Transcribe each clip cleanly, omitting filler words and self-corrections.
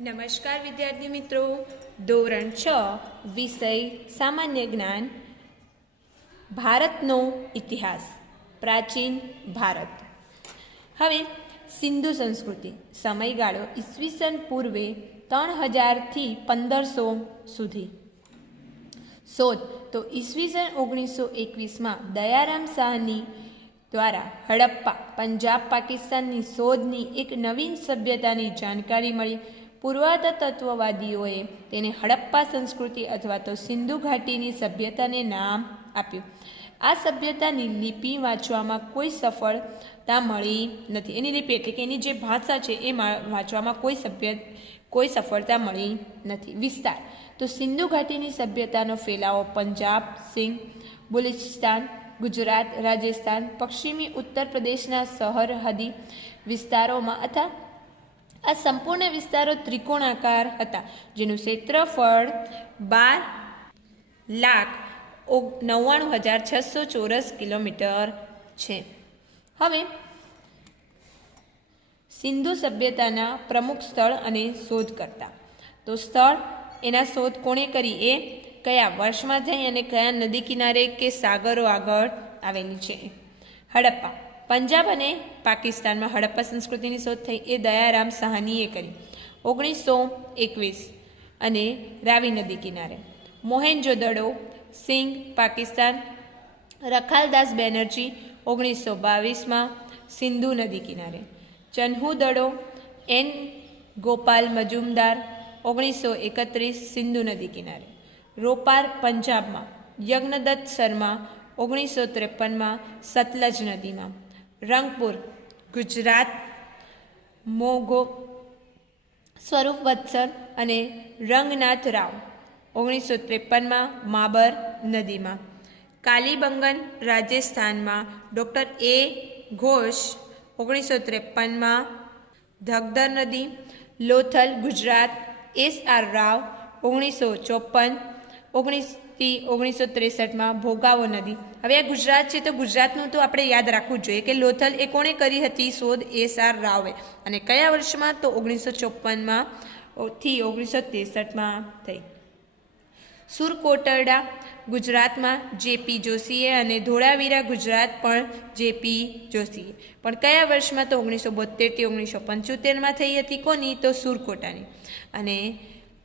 નમસ્કાર વિદ્યાર્થી મિત્રો, ધોરણ 6 વિષય સામાન્ય જ્ઞાન, ભારતનો ઇતિહાસ, પ્રાચીન ભારત. હવે સિંધુ સંસ્કૃતિ સમયગાળો ઈસવીસન પૂર્વે 3000 થી 1500 સુધી. શોધ તો ઈસવીસન 1921માં દયારામ સાહની દ્વારા હડપ્પા પંજાબ પાકિસ્તાનની શોધની એક નવીન સભ્યતાની જાણકારી મળી. પુરાતત્વવાદીઓએ તેને હડપ્પા સંસ્કૃતિ અથવા તો સિંધુ ઘાટીની સભ્યતાને નામ આપ્યું. આ સભ્યતાની લિપિ વાંચવામાં કોઈ સફળતા મળી નથી. એની લિપિ એટલે કે એની જે ભાષા છે એ વાંચવામાં કોઈ સફળતા મળી નથી. વિસ્તાર તો સિંધુ ઘાટીની સભ્યતાનો ફેલાવો પંજાબ, સિંધ, બલુચિસ્તાન, ગુજરાત, રાજસ્થાન, પશ્ચિમી ઉત્તર પ્રદેશના સરહદી વિસ્તારોમાં હતા. આ સંપૂર્ણ વિસ્તારો ત્રિકોણાકાર હતા, જેનું ક્ષેત્રફળ 12,99,600 ચોરસ કિલોમીટર છે. હવે સિંધુ સભ્યતાના પ્રમુખ સ્થળ અને શોધકર્તા. તો સ્થળ એના શોધ કોણે કરી, એ કયા વર્ષમાં થઈ અને કયા નદી કિનારે કે સાગરો આગળ આવેલી છે. હડપ્પા પંજાબ અને પાકિસ્તાનમાં હડપ્પા સંસ્કૃતિની શોધ થઈ, એ દયારામ સાહનીએ કરી 1921 અને રાવી નદી કિનારે. મોહેન્જો-દડો સિંધ પાકિસ્તાન રખાલદાસ બેનર્જી 1922માં સિંધુ નદી કિનારે. ચન્હુ-દડો એન ગોપાલ મજુમદાર 1931 સિંધુ નદી કિનારે. રોપાર પંજાબમાં યજ્ઞદત્ત શર્મા 1953માં સતલજ નદીમાં. રંગપુર ગુજરાત મોગો સ્વરૂપ વત્સર અને રંગનાથ રાવ 1953માં માબર નદીમાં. કાલીબંગન રાજસ્થાનમાં ડૉક્ટર એ ઘોષ 1953માં ધગદર નદી. લોથલ ગુજરાત એસ.આર. રાવ 1963માં ભોગાવો નદી. હવે આ ગુજરાત છે તો ગુજરાતનું તો આપણે યાદ રાખવું જ જોઈએ કે લોથલ એ કોણે કરી હતી શોધ, એસ.આર. રાવે. અને કયા વર્ષમાં, તો 1954માં થી 1963માં થઈ. સુરકોટડા ગુજરાતમાં જે.પી. જોશીએ અને ધોળાવીરા ગુજરાત પણ જે.પી. જોશીએ. પણ કયા વર્ષમાં, તો 1972 થી 1975માં થઈ હતી. કોની, તો સુરકોટાની. અને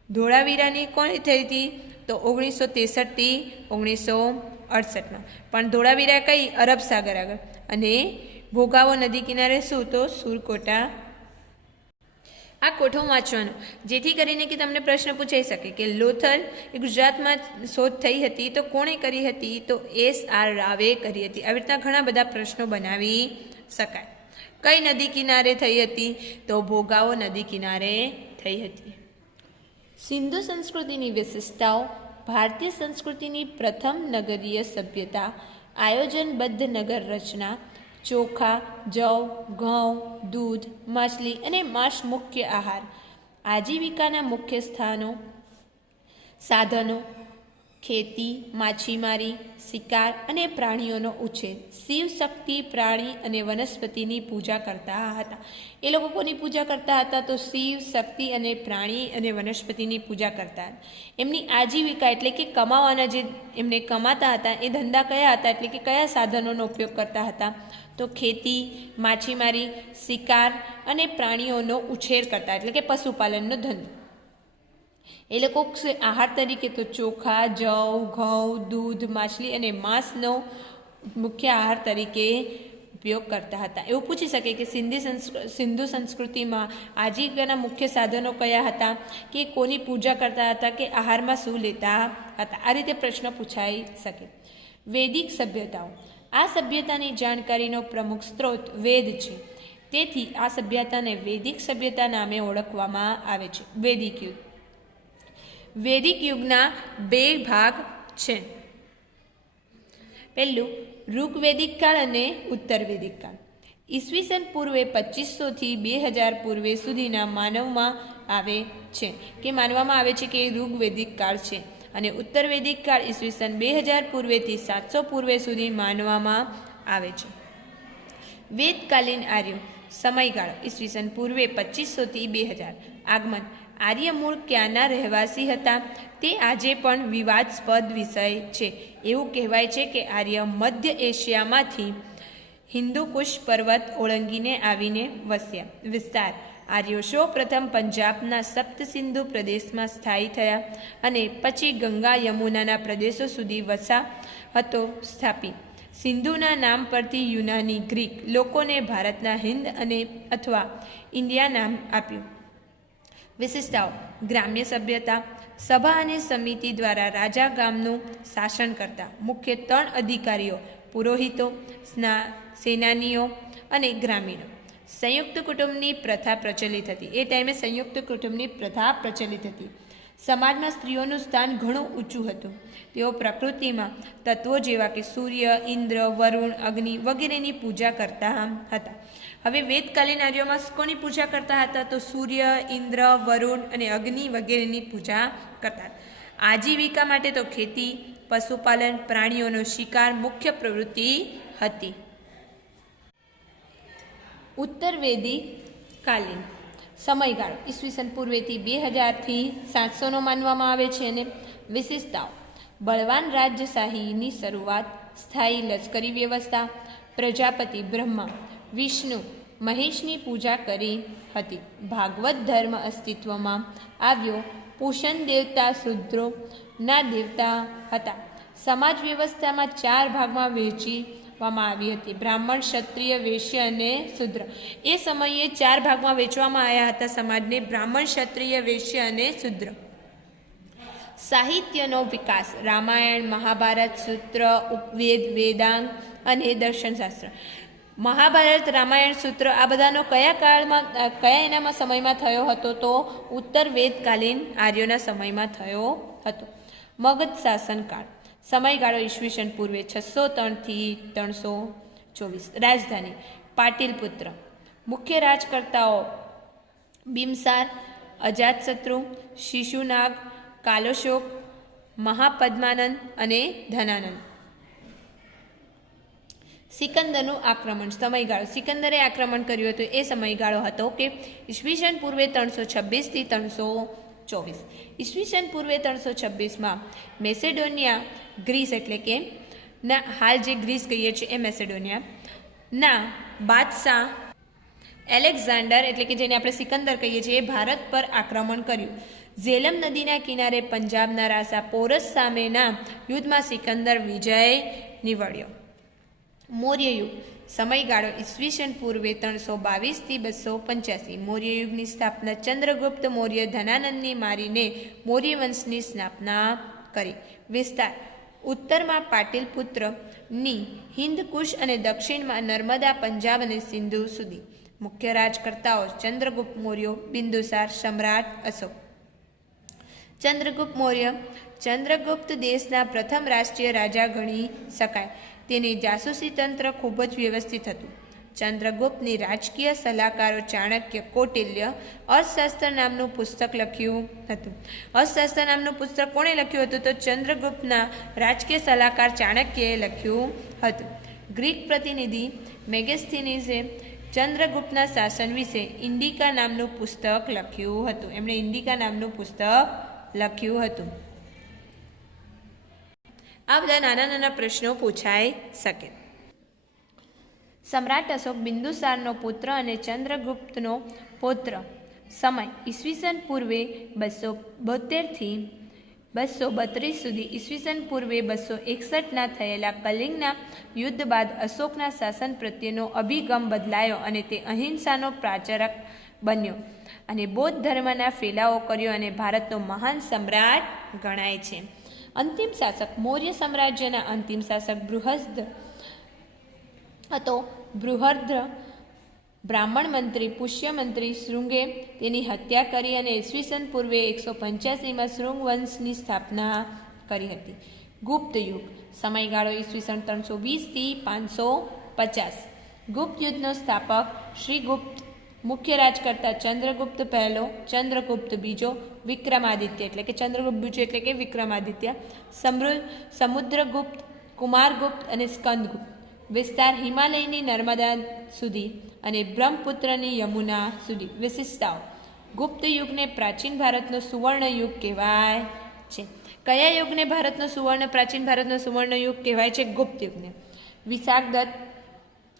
ધોળાવીરાની કોની થઈ હતી, તો 1963 થી 1968માં. પણ ધોળાવીરા કઈ, અરબ સાગર આગળ. અને ભોગાવો નદી કિનારે શું, તો સુરકોટા. આ કોઠો વાંચવાનો જેથી કરીને કે તમને પ્રશ્ન પૂછાઈ શકે કે લોથલ એ ગુજરાતમાં શોધ થઈ હતી તો કોણે કરી હતી, તો એસ.આર. રાવે કરી હતી. આવી રીતના ઘણા બધા પ્રશ્નો બનાવી શકાય. કઈ નદી કિનારે થઈ હતી, તો ભોગાવો નદી કિનારે થઈ હતી. સિંધુ સંસ્કૃતિની વિશેષતાઓ. ભારતીય સંસ્કૃતિની પ્રથમ નગરીય સભ્યતા, આયોજનબદ્ધ નગર રચના, ચોખા, જવ, ઘઉં, દૂધ, માછલી અને માંસ મુખ્ય આહાર. આજીવિકાના મુખ્ય સાધનો ખેતી, માછીમારી, શિકાર અને પ્રાણીઓનો ઉછેર. શિવ શક્તિ, પ્રાણી અને વનસ્પતિની પૂજા કરતા હતા. એ લોકો કોની પૂજા કરતા હતા, તો શિવ શક્તિ અને પ્રાણી અને વનસ્પતિની પૂજા કરતા હતા. એમની આજીવિકા એટલે કે કમાવાના જે એમને કમાતા હતા એ ધંધા કયા હતા, એટલે કે કયા સાધનોનો ઉપયોગ કરતા હતા, તો ખેતી, માછીમારી, શિકાર અને પ્રાણીઓનો ઉછેર કરતા, એટલે કે પશુપાલનનો ધંધો. એ લોકો આહાર તરીકે તો ચોખા, જવ, ઘઉં, દૂધ, માછલી અને માંસનો મુખ્ય આહાર તરીકે ઉપયોગ કરતા હતા. એવું પૂછી શકે કે સિંધુ સંસ્કૃતિમાં આજીવિકાના મુખ્ય સાધનો કયા હતા, કે કોની પૂજા કરતા હતા, કે આહારમાં શું લેતા હતા. આ રીતે પ્રશ્ન પૂછાઈ શકે. વૈદિક સભ્યતાઓ. આ સભ્યતાની જાણકારીનો પ્રમુખ સ્ત્રોત વેદ છે. તેથી આ સભ્યતાને વૈદિક સભ્યતા નામે ઓળખવામાં આવે છે. વૈદિક યુગ. વૈદિક યુગના બે ભાગ છે. પહેલું ઋગ્વૈદિક કાળ અને ઉત્તર વૈદિક કાળ. ઈસવીસન પૂર્વે 2500 થી 2000 પૂર્વે સુધીના માનવામાં આવે છે કે ઋગ્વૈદિક કાળ છે. અને ઉત્તર વૈદિક કાળ ઈસવીસન 2000 પૂર્વેથી 700 પૂર્વે સુધી માનવામાં આવે છે. વેદકાલીન આર્યો સમયગાળો ઈસવીસન પૂર્વે 2500 થી 2000. આગમન આર્ય મૂળ ક્યાંના રહેવાસી હતા તે આજે પણ વિવાદાસ્પદ વિષય છે. એવું કહેવાય છે કે આર્ય મધ્ય એશિયામાંથી હિન્દુકુશ પર્વત ઓળંગીને આવીને વસ્યા. વિસ્તાર: આર્યો સૌ પ્રથમ પંજાબના સપ્તસિંધુ પ્રદેશમાં સ્થાયી થયા અને પછી ગંગા યમુનાના પ્રદેશો સુધી વસાહતો સ્થાપી. સિંધુના નામ પરથી યુનાની ગ્રીક લોકોને ભારતના હિન્દ અને અથવા ઇન્ડિયા નામ આપ્યું. વિશેષતાઓ: ગ્રામ્ય સભ્યતા, સભા અને સમિતિ દ્વારા રાજા ગામનું શાસન કરતા. મુખ્ય 3 અધિકારીઓ: પુરોહિતો, સેનાનીઓ અને ગ્રામીણો. સંયુક્ત કુટુંબની પ્રથા પ્રચલિત હતી. એ ટાઈમે સંયુક્ત કુટુંબની પ્રથા પ્રચલિત હતી. સમાજમાં સ્ત્રીઓનું સ્થાન ઘણું ઊંચું હતું. તેઓ પ્રકૃતિમાં તત્વો જેવા કે સૂર્ય, ઇન્દ્ર, વરુણ, અગ્નિ વગેરેની પૂજા કરતા હતા. હવે વેદકાલીન આર્યોમાં કોની પૂજા કરતા હતા? તો સૂર્ય, ઇન્દ્ર, વરુણ અને અગ્નિ વગેરેની પૂજા કરતા. આજીવિકા માટે તો ખેતી, પશુપાલન, પ્રાણીઓનો શિકાર મુખ્ય પ્રવૃત્તિ હતી. ઉત્તરવેદી કાલીન સમયગાળો ઈસવીસન પૂર્વેથી 2000થી 700નો માનવામાં આવે છે. અને વિશેષતાઓ: બળવાન રાજ્યશાહીની શરૂઆત, સ્થાયી લશ્કરી વ્યવસ્થા, પ્રજાપતિ બ્રહ્મા, વિષ્ણુ, મહેશની પૂજા કરી હતી. ભાગવત ધર્મ અસ્તિત્વમાં આવ્યો. પૂષણ દેવતા શૂદ્રોના દેવતા હતા. સમાજ વ્યવસ્થામાં 4 ભાગમાં વહેંચવામાં આવી હતી: બ્રાહ્મણ, ક્ષત્રિય, વૈશ્ય અને શૂદ્ર. એ સમયે 4 ભાગમાં વહેંચવામાં આવ્યા હતા સમાજને: બ્રાહ્મણ, ક્ષત્રિય, વૈશ્ય અને શૂદ્ર. સાહિત્યનો વિકાસ: રામાયણ, મહાભારત, સૂત્ર, ઉપવેદ, વેદાંગ અને દર્શનશાસ્ત્ર. મહાભારત, રામાયણ, સૂત્ર આ બધાનો કયા એનામાં સમયમાં થયો હતો? તો ઉત્તર વેદકાલીન આર્યોના સમયમાં થયો હતો. મગધ શાસનકાળ સમયગાળો ઈસવીસન પૂર્વે 603થી 324. રાજધાની પાટિલપુત્ર. મુખ્ય રાજકર્તાઓ: બિંબિસાર, અજાતશત્રુ, શિશુનાગ, કાલોશોક, મહાપદ્માનંદ અને ધનાનંદ. સિકંદરનું આક્રમણ સમયગાળો: સિકંદરે આક્રમણ કર્યું હતું એ સમયગાળો હતો કે ઈસવીસન પૂર્વે 326થી 324. ઈસવીસન પૂર્વે 326માં મેસેડોનિયા, ગ્રીસ એટલે કે હાલ જે ગ્રીસ કહીએ છીએ એ મેસેડોનિયાના બાદશાહ એલેક્ઝાન્ડર એટલે કે જેને આપણે સિકંદર કહીએ છીએ એ ભારત પર આક્રમણ કર્યું. ઝેલમ નદીના કિનારે પંજાબના રાજા પોરસ સામેના યુદ્ધમાં સિકંદર વિજય નિવડ્યો. મૌર્ય યુગ સમયગાળો ઈસવીસન પૂર્વે 322થી 285. મૌર્ય યુગની સ્થાપના ચંદ્રગુપ્ત મૌર્ય ધનાનંદને મારીને મૌર્ય વંશની સ્થાપના કરી. વિસ્તાર: ઉત્તરમાં પાટિલપુત્રની હિન્દકુશ અને દક્ષિણમાં નર્મદા, પંજાબ અને સિંધુ સુધી. મુખ્ય રાજકર્તાઓ: ચંદ્રગુપ્ત મૌર્ય, બિંદુસાર, સમ્રાટ અશોક. ચંદ્રગુપ્ત મૌર્ય ચંદ્રગુપ્ત દેશના પ્રથમ રાષ્ટ્રીય રાજા ગણી શકાય. તેની જાસૂસી તંત્ર ખૂબ જ વ્યવસ્થિત હતું. ચંદ્રગુપ્તની રાજકીય સલાહકારો ચાણક્ય, કૌટિલ્ય અર્થશાસ્ત્ર નામનું પુસ્તક લખ્યું હતું. અર્થશાસ્ત્ર નામનું પુસ્તક કોણે લખ્યું હતું? તો ચંદ્રગુપ્તના રાજકીય સલાહકાર ચાણક્યએ લખ્યું હતું. ગ્રીક પ્રતિનિધિ મેગેસ્થીનીસે ચંદ્રગુપ્તના શાસન વિશે ઇન્ડિકા નામનું પુસ્તક લખ્યું હતું. એમણે ઇન્ડિકા નામનું પુસ્તક લખ્યું હતું. આ બધા નાના નાના પ્રશ્નો પૂછાઈ શકે. સમ્રાટ અશોક બિંદુસારનો પુત્ર અને ચંદ્રગુપ્તનો પૌત્ર. સમય ઈસવીસન પૂર્વે 272થી 232 સુધી. ઈસવીસન પૂર્વે 261ના થયેલા કલિંગના યુદ્ધ બાદ અશોકના શાસન પ્રત્યેનો અભિગમ બદલાયો અને તે અહિંસાનો પ્રચારક બન્યો અને બૌદ્ધ ધર્મના ફેલાવો કર્યો અને ભારતનો મહાન સમ્રાટ ગણાય છે. અંતિમ શાસક મૌર્ય સામ્રાજ્યના અંતિમ શાસક બૃહદ્ર હતો. બૃહદ્ર બ્રાહ્મણ મંત્રી પુષ્યમંત્રી શૃંગે તેની હત્યા કરી અને ઈસવીસન પૂર્વે 185માં શૃંગ વંશની સ્થાપના કરી હતી. ગુપ્ત યુગ સમયગાળો ઈસવીસન 320થી 550. ગુપ્ત યુગનો સ્થાપક શ્રીગુપ્ત. મુખ્ય રાજકર્તા ચંદ્રગુપ્ત પહેલો, ચંદ્રગુપ્ત બીજો, વિક્રમાદિત્ય એટલે કે ચંદ્રગુપ્ત બીજો એટલે કે વિક્રમાદિત્ય, સમુદ્રગુપ્ત, કુમારગુપ્ત અને સ્કંદગુપ્ત. વિસ્તાર હિમાલયની નર્મદા સુધી અને બ્રહ્મપુત્રની યમુના સુધી. વિશિષ્ટતાઓ: ગુપ્ત યુગને પ્રાચીન ભારતનો સુવર્ણ યુગ કહેવાય છે. કયા યુગને પ્રાચીન ભારતનો સુવર્ણ યુગ કહેવાય છે? ગુપ્ત યુગને. વિશાખદત્ત,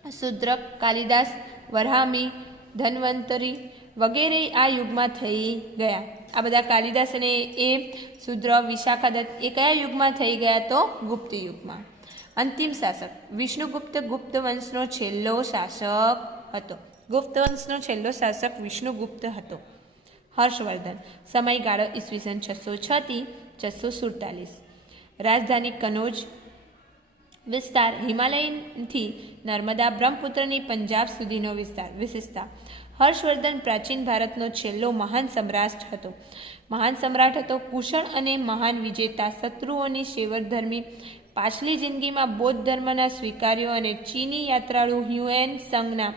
શુદ્રક, કાલિદાસ, વરહામી, ધન્વંતરી વગેરે આ યુગમાં થઈ ગયા. આ બધા કાલિદાસ અને એ શુદ્ર, વિશાખાદત્ત એ કયા યુગમાં થઈ ગયા? તો ગુપ્ત યુગમાં. અંતિમ શાસક વિષ્ણુગુપ્ત ગુપ્ત વંશનો છેલ્લો શાસક હતો. ગુપ્ત વંશનો છેલ્લો શાસક વિષ્ણુગુપ્ત હતો. હર્ષવર્ધન, સમયગાળો ઈસવીસન 606 થી 647. રાજધાની કનોજ. વિસ્તાર હિમાલયથી નર્મદા બ્રહ્મપુત્રની પંજાબ સુધીનો વિસ્તાર. વિશેષતા હર્ષવર્ધન પ્રાચીન ભારતનો છેલ્લો મહાન સમ્રાટ હતો. કુશળ અને મહાન વિજેતા, શત્રુઓની સેવકધર્મી, પાછલી જિંદગીમાં બૌદ્ધ ધર્મના સ્વીકાર્યો અને ચીની યાત્રાળુ હ્યુએન સંઘના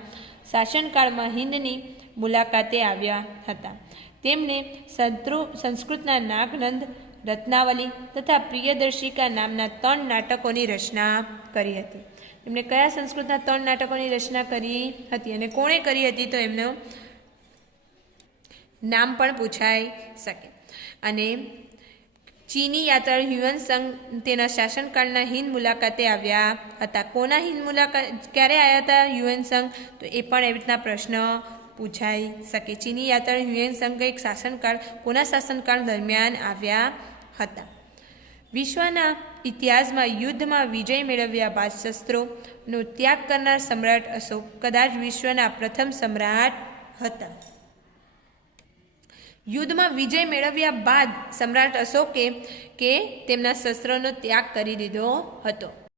શાસનકાળમાં હિંદની મુલાકાતે આવ્યા હતા. તેમણે સંસ્કૃતના નાગનંદ, રત્નાવલી તથા પ્રિયદર્શિકા નામના 3 નાટકોની રચના કરી હતી. તેમણે કયા સંસ્કૃતના 3 નાટકોની રચના કરી હતી અને કોણે કરી હતી? તો એમનું નામ પણ પૂછાઈ શકે. અને ચીની યાત્રાળુ હ્યુએન સંઘ તેના શાસનકાળના હિંદ મુલાકાતે આવ્યા હતા. કોના હિંદ મુલાકાત ક્યારે આવ્યા હતા હ્યુએન સંઘ? તો એ પણ એવી રીતના પ્રશ્ન પૂછાઈ શકે. ચીની યાત્રાળુ હ્યુએન સંઘ એક કોના શાસનકાળ દરમિયાન આવ્યા હતા? વિશ્વના ઇતિહાસમાં યુદ્ધમાં વિજય મેળવ્યા બાદ શસ્ત્રોનો ત્યાગ કરનાર સમ્રાટ અશોક કદાચ વિશ્વના પ્રથમ સમ્રાટ હતા. યુદ્ધમાં વિજય મેળવ્યા બાદ સમ્રાટ અશોકે તેમના શસ્ત્રોનો ત્યાગ કરી દીધો હતો.